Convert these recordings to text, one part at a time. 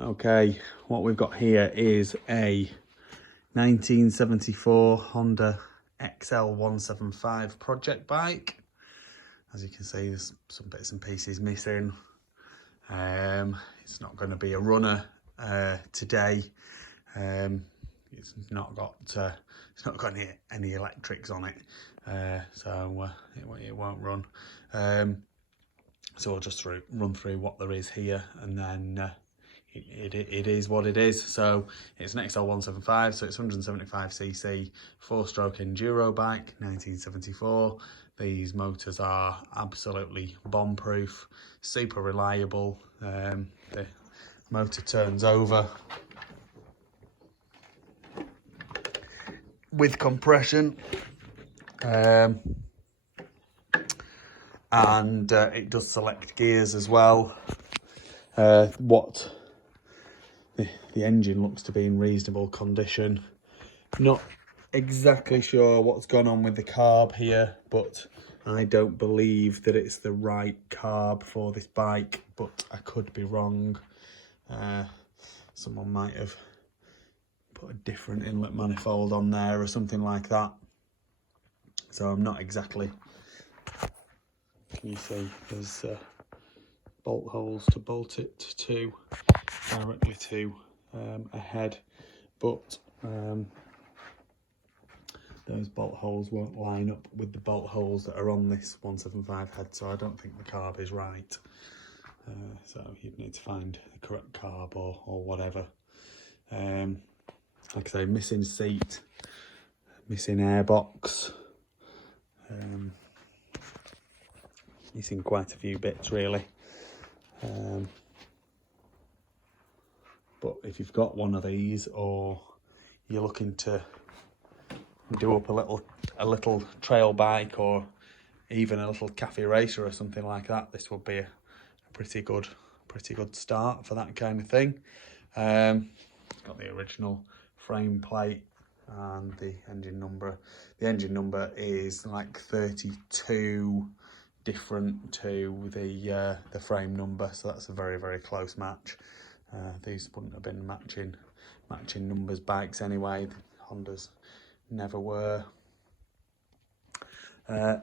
Okay, what we've got here is a 1974 Honda XL175 project bike. As you can see, there's some bits and pieces missing. It's not going to be a runner today. It's not got any electrics on it, so it won't run. So I'll just run through what there is here, and then it is what it is. So it's an XL175, so it's 175cc, 4-stroke enduro bike, 1974. These motors are absolutely bomb-proof, super reliable. The motor turns over with compression, and it does select gears as well. The engine looks to be in reasonable condition. Not exactly sure what's gone on with the carb here, but I don't believe that it's the right carb for this bike, but I could be wrong. Someone might have put a different inlet manifold on there or something like that. So I'm not exactly... Can you see there's bolt holes to bolt it to directly to a head, but those bolt holes won't line up with the bolt holes that are on this 175 head, so I don't think the carb is right. So you'd need to find the correct carb or whatever. Like I say, missing seat, missing airbox, missing quite a few bits really. But if you've got one of these, or you're looking to do up a little trail bike, or even a little cafe racer or something like that, this would be a pretty good start for that kind of thing. It's got the original frame plate and the engine number. The engine number is like 32 different to the frame number, so that's a very close match. These wouldn't have been matching numbers bikes anyway. Hondas never were.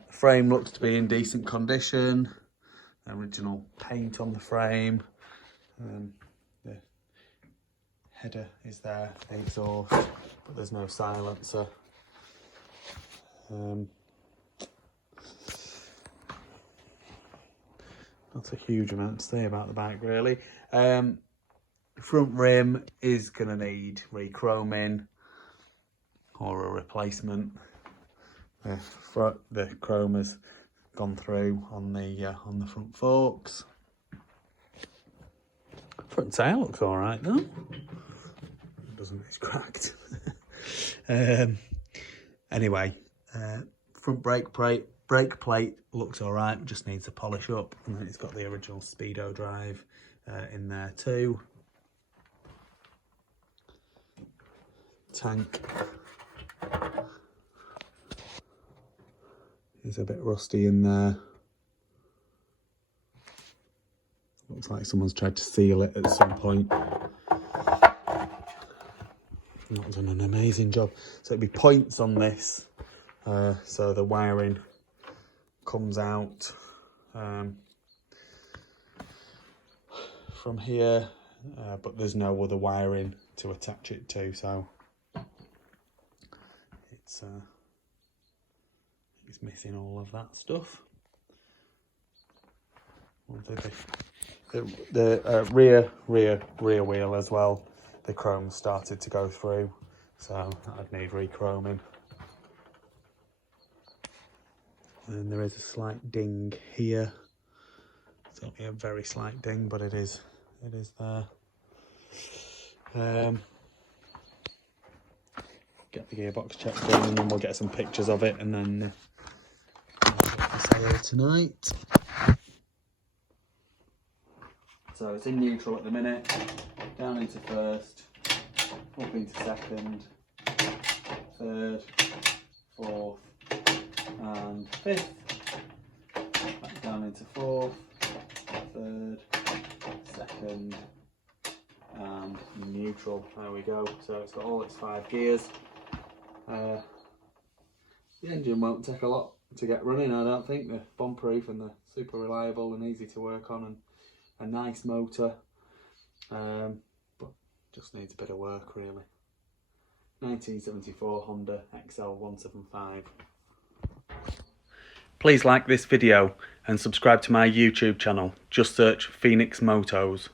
Frame looks to be in decent condition. Original paint on the frame. The header is there, the exhaust, but there's no silencer. Not a huge amount to say about the bike really. Front rim is going to need re-chroming or a replacement. The chrome has gone through on the front forks. Front tail looks all right though. It doesn't, it's cracked. Anyway, front brake plate looks all right, just needs a polish up, and then it's got the original speedo drive in there too. Tank is a bit rusty in there. Looks like someone's tried to seal it at some point. Not done an amazing job. So it'd be points on this, so the wiring comes out from here, but there's no other wiring to attach it to, so it's missing all of that stuff. The rear wheel as well, the chrome started to go through, so I'd need re-chroming. And there is a slight ding here. It's only a very slight ding, but it is there. Get the gearbox checked in, and then we'll get some pictures of it, and then say hello tonight. So it's in neutral at the minute, down into first, up into second, third, fourth and fifth, back down into fourth, third, second and neutral. There we go. So it's got all its 5 gears. The engine won't take a lot to get running, I don't think. They're bomb-proof and they're super reliable and easy to work on, and a nice motor, but just needs a bit of work really. 1974 Honda XL175. Please like this video and subscribe to my YouTube channel. Just search Phoenix Motos.